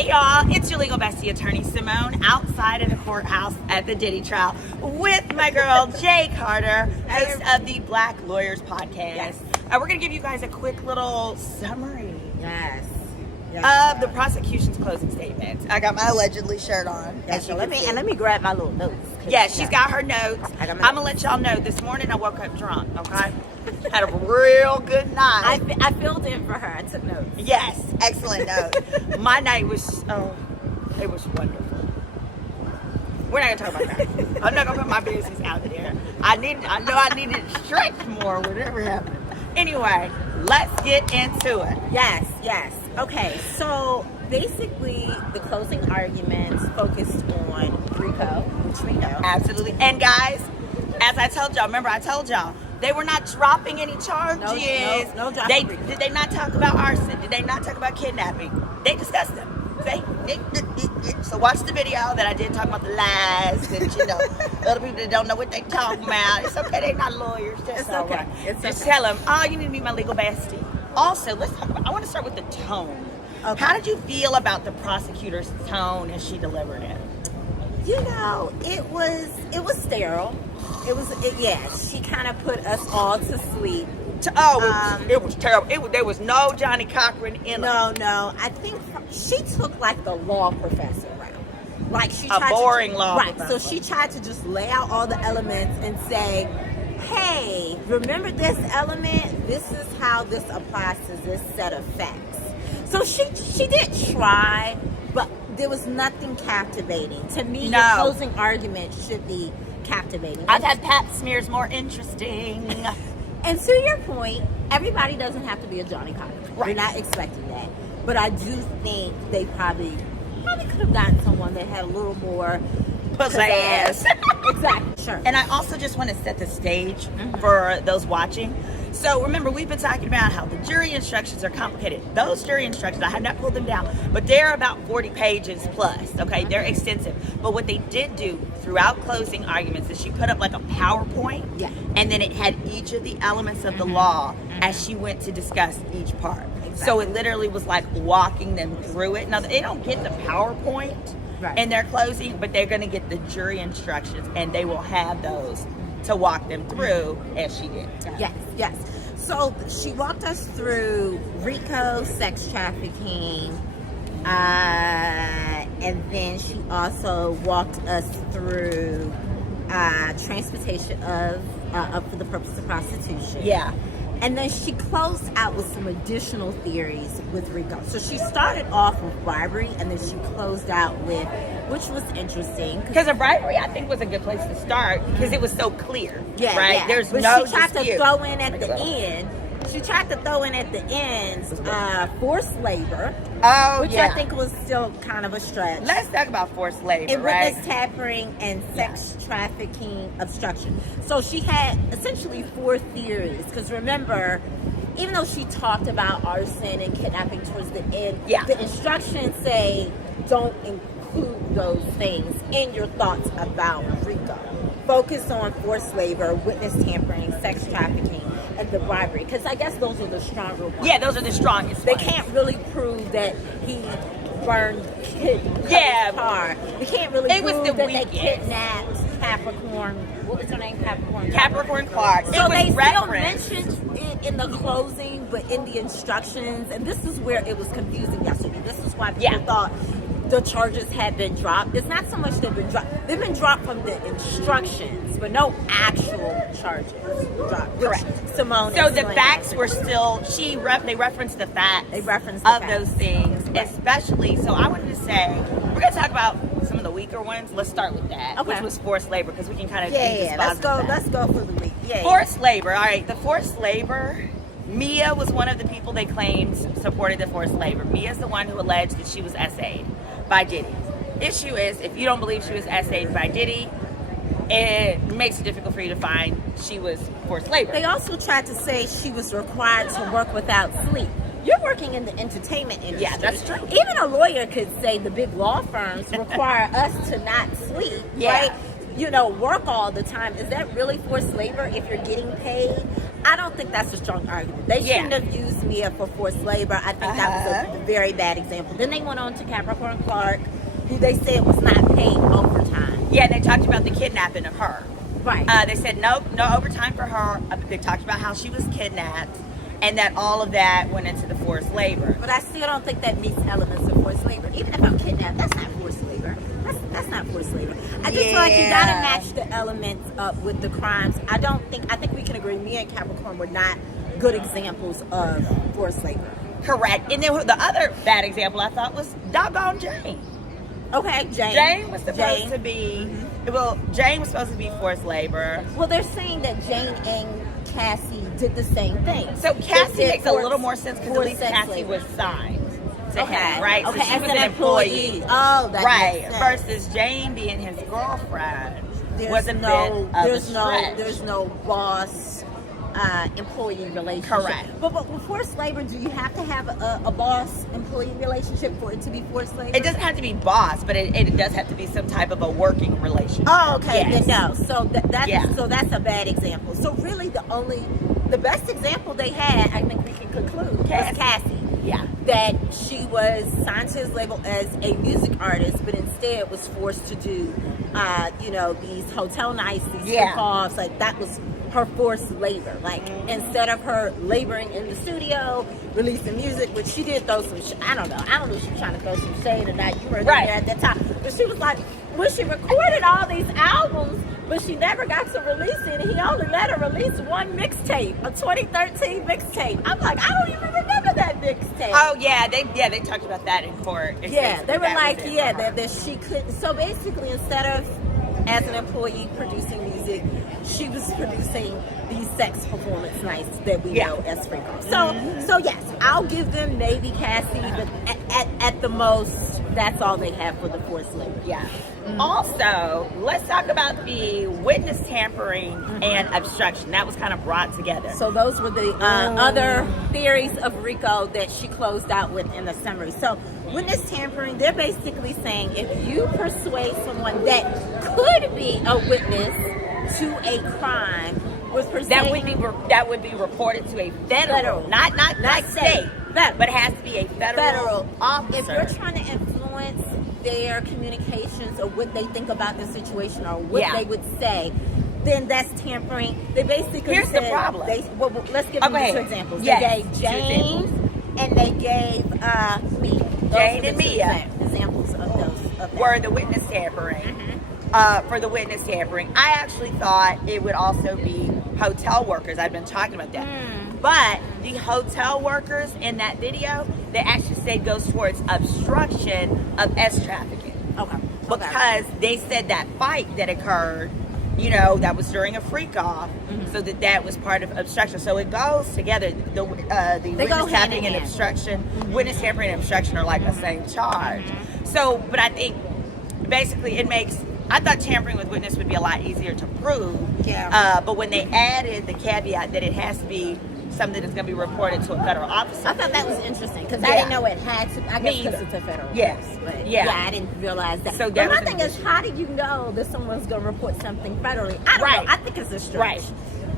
Hey y'all, it's your legal bestie attorney Simone outside of the courthouse at the Diddy trial with my girl Jay Carter, host of the Black Lawyers Podcast. Yes. We're gonna give you guys a quick little summary Yes. of the prosecution's closing statements. I got my allegedly shirt on. Yes, so let me grab my little notes. Yeah, she's got her notes. I got I'm my gonna let y'all know this morning I woke up drunk, okay? Had a real good night. I filled in for her. I took notes. Yes, excellent note. My night was, it was wonderful. We're not gonna talk about that. I'm not gonna put my business out there. I know I needed to stretch more, whatever happened. Anyway, let's get into it. Yes. Okay, so basically the closing arguments focused on RICO, which we know. Absolutely. And guys, as I told y'all, remember I told y'all, they were not dropping any charges. No dropping. Did they not talk about arson? Did they not talk about kidnapping? They discussed them. So watch the video that I did talk about the lies and other people that don't know what they talking about. It's okay, they're not lawyers. That's It's all okay. right. It's Just okay. tell them, you need to be my legal bestie. Also, let's talk about, I want to start with the tone. Okay. How did you feel about the prosecutor's tone as she delivered it? It was sterile. She kind of put us all to sleep. It was terrible. There was no Johnny Cochran in it. No. I think she took like the law professor route. Like she tried boring to, law right. professor. So she tried to just lay out all the elements and say, "Hey, remember this element? This is how this applies to this set of facts." So she did try, but there was nothing captivating. To me, No. your closing argument should be captivating. I've had pap smears more interesting. And to your point, everybody doesn't have to be a Johnny Cochran. Right. We're not expecting that. But I do think they probably could have gotten someone that had a little more Pizzazz. Exactly. Sure. And I also just want to set the stage for those watching. So remember, we've been talking about how the jury instructions are complicated. Those jury instructions, I have not pulled them down, but they're about 40 pages plus, okay? They're extensive. But what they did do throughout closing arguments is she put up like a PowerPoint, Yeah. and then it had each of the elements of the law as she went to discuss each part. Exactly. So it literally was like walking them through it. Now, they don't get the PowerPoint Right. in their closing, but they're going to get the jury instructions, and they will have those to walk them through as she did. Yes. So she walked us through RICO, sex trafficking, and then she also walked us through transportation for the purpose of prostitution. Yeah. And then she closed out with some additional theories with RICO. So she started off with bribery, and then she closed out with, which was interesting. Because a bribery, I think, was a good place to start because it was so clear. Yeah, right? yeah. There's but no she tried dispute. to throw in at the end. She tried to throw in at the end forced labor, Oh, which yeah. I think was still kind of a stretch. Let's talk about forced labor, And right? witness tampering and sex trafficking obstruction. So she had essentially 4 theories. Because remember, even though she talked about arson and kidnapping towards the end, Yeah. the instructions say don't include those things in your thoughts about RICO. Focus on forced labor, witness tampering, sex trafficking, and the bribery. Because I guess those are the stronger ones. Yeah, those are the strongest They ones. can't really prove that he burned Yeah. car. We can't really It was prove the that weakest. they kidnapped Capricorn. What was her name? Capricorn Clark. So it was they still referenced. mentioned it in the closing, but in the instructions, and this is where it was confusing yesterday. This is why people thought the charges had been dropped. It's not so much they've been dropped. They've been dropped from the instructions, but no actual charges dropped. Correct. Simone. So the explained. facts were still, they referenced the facts They referenced the of facts. those things, especially, so I wanted to say, we're going to talk about some of the weaker ones. Let's start with that, Okay. which was forced labor, because we can kind of Yeah. Let's go for the week. Yeah. Forced labor. All right, the forced labor. Mia was one of the people they claimed supported the forced labor. Mia's the one who alleged that she was essayed by Diddy. Issue is, if you don't believe she was essayed by Diddy, it makes it difficult for you to find she was forced labor. They also tried to say she was required to work without sleep. You're working in the entertainment industry. Yeah, that's true. Even a lawyer could say the big law firms require us to not sleep, Yeah. right? work all the time. Is that really forced labor if you're getting paid? I don't think that's a strong argument. They shouldn't have used Mia for forced labor. I think that was a very bad example. Then they went on to Capricorn Clark, who they said was not paid overtime. Yeah, they talked about the kidnapping of her. Right. They said no overtime for her. They talked about how she was kidnapped, and that all of that went into the forced labor. But I still don't think that meets elements of forced labor. Even if I'm kidnapped, that's not forced labor. That's not forced labor. I just feel like you gotta match the elements up with the crimes. I think we can agree Mia and Capricorn were not good examples of forced labor. Correct. And then the other bad example I thought was doggone Jane. Okay, Jane. Jane was supposed to be, Jane was supposed to be forced labor. Well, they're saying that Jane and Cassie did the same thing. So Cassie makes a little more sense because at least Cassie was signed to him, right? Okay, so she as was an employee. Oh, that right. makes sense. Versus Jane being his girlfriend There's no boss employee relationship. Correct. But with forced labor, do you have to have a boss employee relationship for it to be forced labor? It doesn't have to be boss, but it does have to be some type of a working relationship. Oh, okay. Yes. Then no. So that's a bad example. So really, the best example they had, I think we can conclude, was Cassie. Yeah. That she was signed to his label as a music artist, but instead was forced to do, these hotel nights, these cook-offs. Like, that was her forced labor. Like, instead of her laboring in the studio, releasing music, which she did throw some, I don't know if she was trying to throw some shade or not. You were there at that time. But she was like, when she recorded all these albums, but she never got to release it, and he only let her release one mixtape, a 2013 mixtape. I'm like, I don't even remember that mixtape. Oh yeah, they talked about that in court. Yeah, they were like, that she couldn't. So basically, instead of as an employee producing music, she was producing these sex performance nights that we know as freak offs. So yes, I'll give them maybe Cassie, but at the most, that's all they have for the forced labor. Yeah. Also, let's talk about the witness tampering and obstruction. That was kind of brought together. So those were the other theories of RICO that she closed out with in the summary. So witness tampering, they're basically saying if you persuade someone that could be a witness to a crime with that would be reported to a federal. Not state, but it has to be a federal officer. If you're trying to influence their communications or what they think about the situation or what they would say, then that's tampering. They basically Here's the problem. Let's give them two examples. Yes. They gave Jane and they gave Mia. Jane and Mia examples of those. Were the witness tampering. For the witness tampering, I actually thought it would also be hotel workers. I've been talking about that. But the hotel workers in that video, they actually say goes towards obstruction of trafficking. Okay. Because they said that fight that occurred, that was during a freak off, so that was part of obstruction. So it goes together. The witness tampering and obstruction, witness tampering and obstruction are like the same charge. So, but I think basically I thought tampering with witness would be a lot easier to prove. Yeah. But when they added the caveat that it has to be something that's going to be reported to a federal officer, I thought that was interesting because I didn't know it had to. I guess because it's a federal. Yes. But I didn't realize that. So but my thing is, how do you know that someone's going to report something federally? I don't know. I think it's a stretch. Right.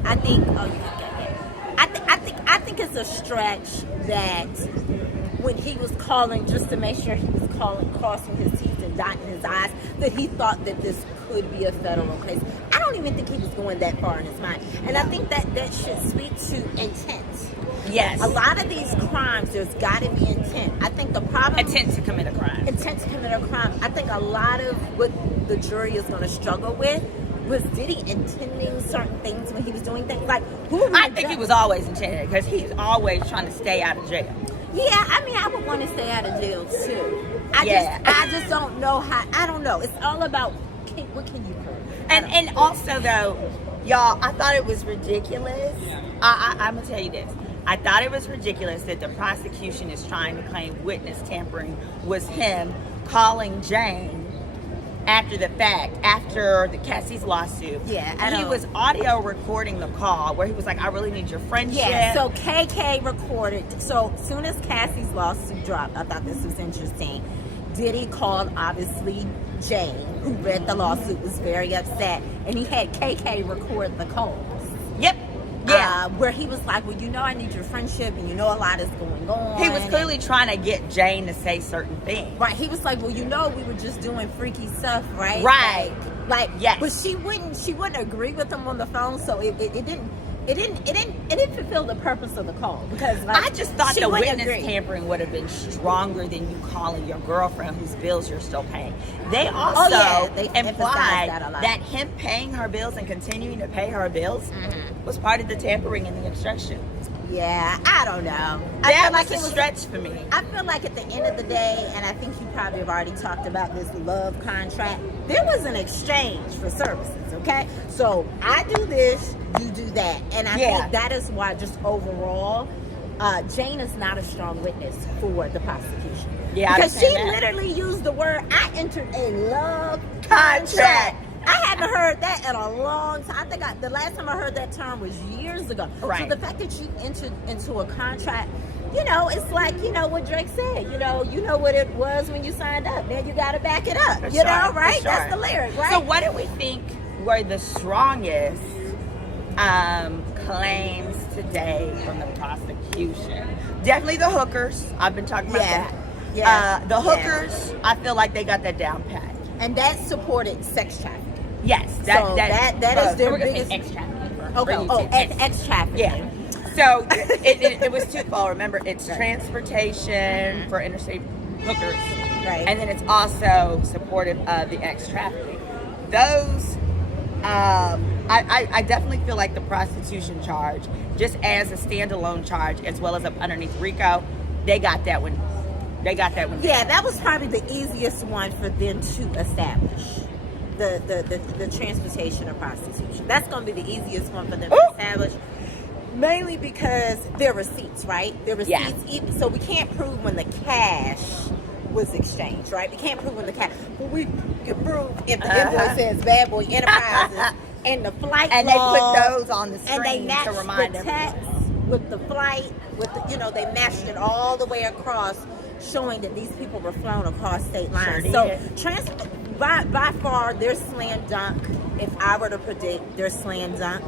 I think. I think it's a stretch that when he was calling just to make sure he was crossing his T's and dotting his I's, that he thought that this could be a federal case. I don't even think he was going that far in his mind. And I think that should speak to intent. Yes. A lot of these crimes, there's got to be intent. I think the problem... Intent to commit a crime. Intent to commit a crime. I think a lot of what the jury is going to struggle with was, did he intending certain things when he was doing things? Like, I think he was always intending because he's always trying to stay out of jail. Yeah, I mean, I would want to stay out of jail too. I just don't know how. I don't know. It's all about what can you prove. And also though, y'all, I thought it was ridiculous. I'm gonna tell you this. I thought it was ridiculous that the prosecution is trying to claim witness tampering was him calling Jane after the fact, after the Cassie's lawsuit. Yeah, and he was audio recording the call where he was like, I really need your friendship. Yeah, so KK recorded. So as soon as Cassie's lawsuit dropped, I thought this was interesting. Diddy called, obviously, Jane, who read the lawsuit, was very upset, and he had KK record the calls. Yep. Yeah. Where he was like, well, I need your friendship, and a lot is going on. He was clearly trying to get Jane to say certain things. Right. He was like, well, we were just doing freaky stuff, right? Right. Like, yes. But she wouldn't agree with him on the phone, so it didn't fulfill the purpose of the call, because I just thought the witness agree. tampering would have been stronger than you calling your girlfriend whose bills you're still paying. They also they implied that a lot. that him paying her bills and continuing to pay her bills was part of the tampering in the instruction. Yeah, I don't know. That was a stretch for me. I feel like at the end of the day, and I think you probably have already talked about this love contract, there was an exchange for services, okay? So I do this, you do that. And I think that is why, just overall, Jane is not a strong witness for the prosecution. Yeah, because she literally used the word, I entered a love contract. I hadn't heard that in a long time. I think the last time I heard that term was years ago. Right. So the fact that you entered into a contract, it's like, what Drake said. You know what it was when you signed up. Now you got to back it up. Right? Sure. That's the lyric, right? So what do we think were the strongest claims today from the prosecution? Definitely the hookers. I've been talking about that. Yeah. The hookers, I feel like they got that down pat. And that supported sex trafficking. Yes, that is their biggest X trafficking. X trafficking. Yeah. So it was twofold. Remember, it's transportation for interstate hookers, right? And then it's also supportive of the X trafficking. Those, I definitely feel like the prostitution charge, just as a standalone charge, as well as up underneath RICO, they got that one. Yeah, that was probably the easiest one for them to establish. The transportation of prostitution. That's going to be the easiest one for them to establish. Mainly because they're receipts, right? They're receipts. Even, so we can't prove when the cash was exchanged, right? We can't prove when the cash. But we can prove if the invoice says Bad Boy Enterprises and the flight and log, they put those on the screen and they matched to remind the text with the flight, they matched it all the way across, showing that these people were flown across state lines. Sure So by far, their slam dunk, if I were to predict their slam dunk,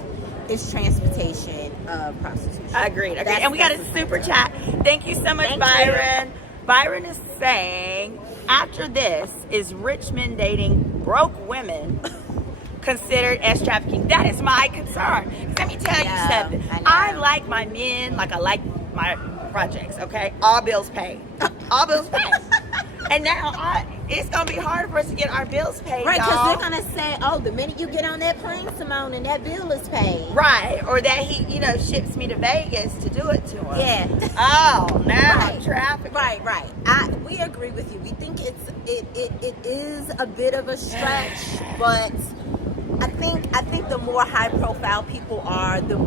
is transportation of prostitution. Agreed. And we got a super chat. Thank you so much, Byron. Byron is saying, after this, is rich men dating broke women considered as trafficking? That is my concern. Let me tell you something. I like my men like I like my projects, okay? All bills paid. All bills paid. And now it's going to be hard for us to get our bills paid, right, because they're going to say, oh, the minute you get on that plane, Simone, and that bill is paid. Right. Or that he, ships me to Vegas to do it to him. Yeah. Oh, now I'm trafficking. Right. We agree with you. We think it is a bit of a stretch, but I think the more high profile people are, the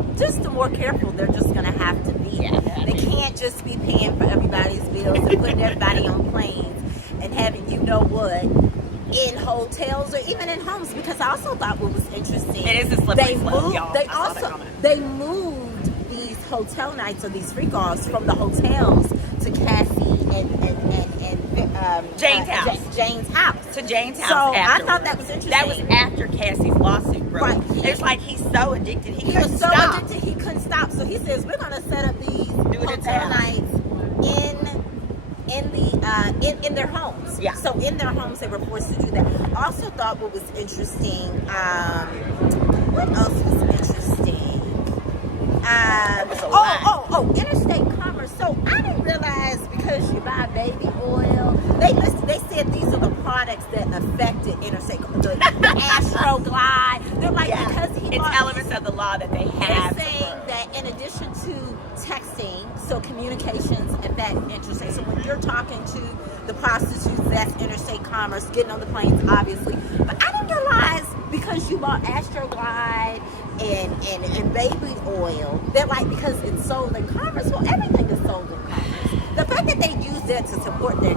more careful they're just going to have to be. Yeah, they can't just be paying for everybody's bills and putting everybody on planes and having in hotels or even in homes. Because I also thought what was interesting, it is a slippery slope, y'all. They moved these hotel nights or these freak offs from the hotels to Cassie and Jane's house. Jane's house. To Jane's house. So afterwards. I thought that was interesting. That was after Cassie's lawsuit broke. Right. It's like he's so addicted he was couldn't so stop. addicted he couldn't stop. So he says we're gonna set up these hotel nights in their homes. Yeah. So in their homes they were forced to do that. I also thought what was interesting. What else was interesting? Interstate commerce. So I didn't realize, because you buy baby oil, they said these are the products that affected interstate. The Astroglide. They're like, because it's elements of the law that they have. They're saying that in addition to texting, so communications affect interstate. So when you're talking to the prostitutes, that's interstate commerce. Getting on the planes, obviously. But I didn't realize, because you bought Astroglide and baby oil, they're like, because it's sold in commerce. Well, everything is sold in commerce. The fact that they use that to support their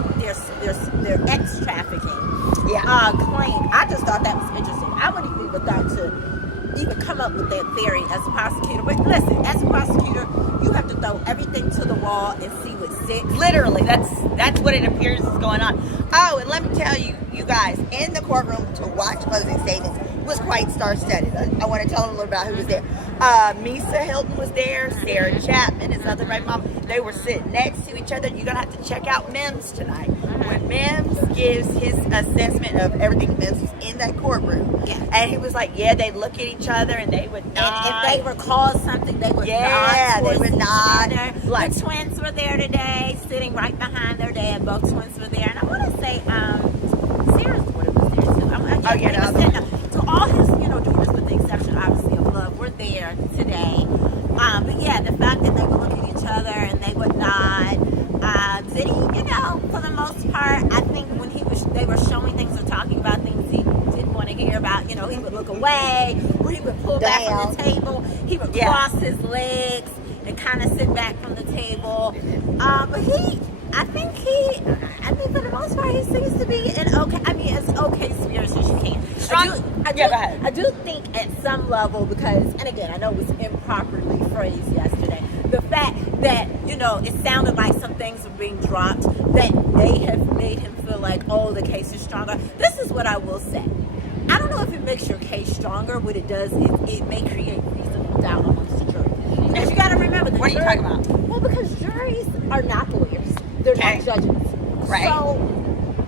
ex trafficking claim, I just thought that was interesting. I wouldn't even thought to even come up with that theory as a prosecutor. But listen, as a prosecutor, you have to throw everything to the wall and see what sticks. Literally, that's what it appears is going on. Oh, and let me tell you, you guys, in the courtroom to watch closing statements was quite star-studded. I want to tell them a little about who was there. Misa Hilton was there. Sarah Chapman, his other right mom. They were sitting next to each other. You're gonna have to check out Mims tonight. When Mims gives his assessment of everything, Mims was in that courtroom, and he was like, "Yeah, they look at each other and they would nod. And if they recall something, they would nod. They would nod. Like, the twins were there today, sitting right behind their dad. Both twins were there, and I want to say, Sarah's daughter was there too. So all his, daughters, with the exception, obviously, of Love, were there today. But yeah, the fact that they would look at each other and they would nod. Did he, for the most part, I think when they were showing things or talking about things he didn't want to hear about, he would look away, or he would pull back from the table. He would cross his legs and kind of sit back from the table. But I think for the most part, he seems to be as okay spirits as you can. Go ahead. I do think at some level, because, and again, I know it was improperly phrased yesterday, the fact that, it sounded like some things were being dropped, that they have made him feel like, oh, the case is stronger. This is what I will say. I don't know if it makes your case stronger. What it does is it may create reasonable doubt amongst the jury. Because you got to remember, what are you talking about? Well, because juries are not lawyers. They're not judges. Right. So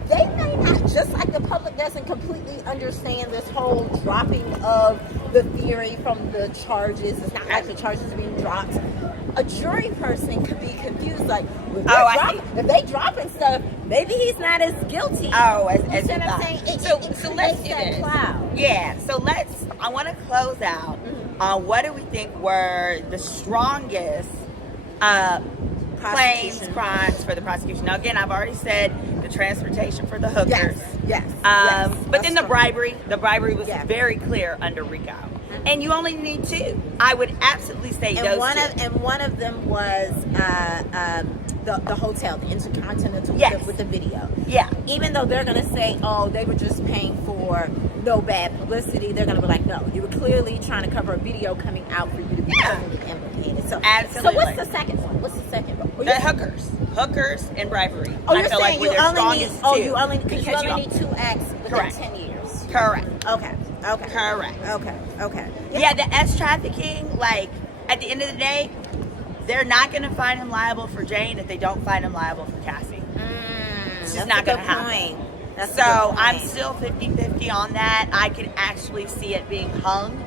they may not, just like the public doesn't completely understand this whole dropping of the theory from the charges. It's not like the charges are being dropped. A jury person could be confused, like, if they dropping stuff, maybe he's not as guilty. Oh, as you know what I'm saying? So let's do this. Cloud. Yeah, so I want to close out on what do we think were the strongest crimes for the prosecution. Now, again, I've already said the transportation for the hookers. Yes. But then the bribery was very clear under RICO. And you only need two. I would absolutely say those two. And one of them was the hotel, the Intercontinental, with the video. Yeah. Even though they're going to say, oh, they were just paying for no bad publicity, they're going to be like, no, you were clearly trying to cover a video coming out for you to be totally implicated. So, absolutely. So what's the second one? The hookers and bribery. Oh, you're saying you only need because you need 2 acts within 10 years. Correct. Okay. Correct. Okay. Yeah, the S trafficking, at the end of the day, they're not going to find him liable for Jane if they don't find him liable for Cassie. It's just not going to happen. So I'm still 50-50 on that. I can actually see it being hung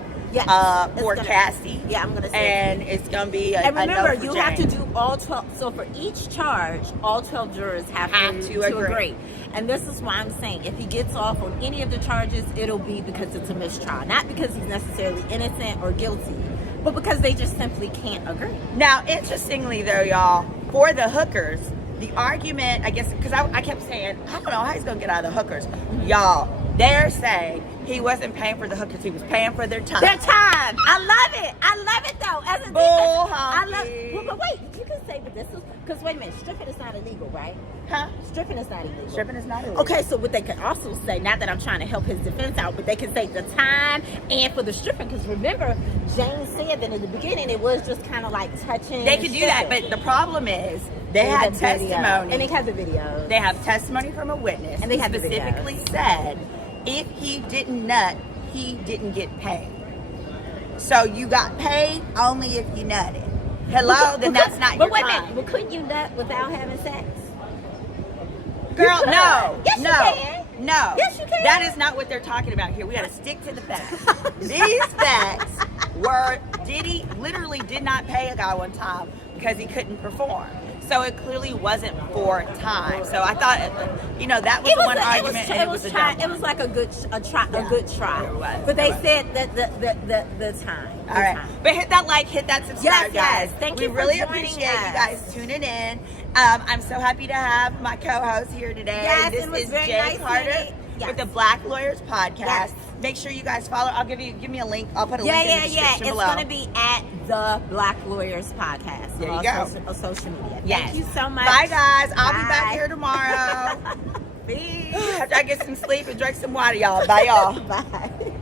for Cassie. Yeah, I'm going to say and it's going to be and remember, a no for you Jane. have to do all 12. So for each charge, all 12 jurors have to agree. And this is why I'm saying, if he gets off on any of the charges, it'll be because it's a mistrial. Not because he's necessarily innocent or guilty, but because they just simply can't agree. Now, interestingly, though, y'all, for the hookers, the argument, I guess, because I kept saying, I don't know how he's going to get out of the hookers. Y'all, they're saying he wasn't paying for the hookers. He was paying for their time. I love it, though. As a bull honky. But wait, you can say, but this is, because wait a minute, stripping is not illegal, right? Huh? Stripping is not illegal. Stripping is not illegal. Okay, so what they could also say, not that I'm trying to help his defense out, but they can say the time and for the stripping, because remember, Jane said that in the beginning it was just kind of like touching. They could do that, but the problem is they had testimony. And they have the video. They have testimony from a witness. And they have specifically said if he didn't nut, he didn't get paid. So you got paid only if you nutted. Hello, then that's not your time. But wait a minute, well, couldn't you nut without having sex? Girl, no. Yes, no. You can. No. Yes, you can. That is not what they're talking about here. We got to stick to the facts. These facts were Diddy literally did not pay a guy one time because he couldn't perform. So it clearly wasn't for time. So I thought, that was the one argument. It was like a good try. But they said that the time. All right. But hit that subscribe, guys. Thank you. We really appreciate you guys tuning in. I'm so happy to have my co-host here today. Yes, this is Jay Carter with the Black Lawyers Podcast. Yes. Make sure you guys follow. I'll give me a link. I'll put a link in the description below. It's going to be at the Black Lawyers Podcast. There you go. On social media. Yes. Thank you so much. Bye, guys. I'll be back here tomorrow. Peace. After I get some sleep and drink some water, y'all. Bye, y'all. Bye.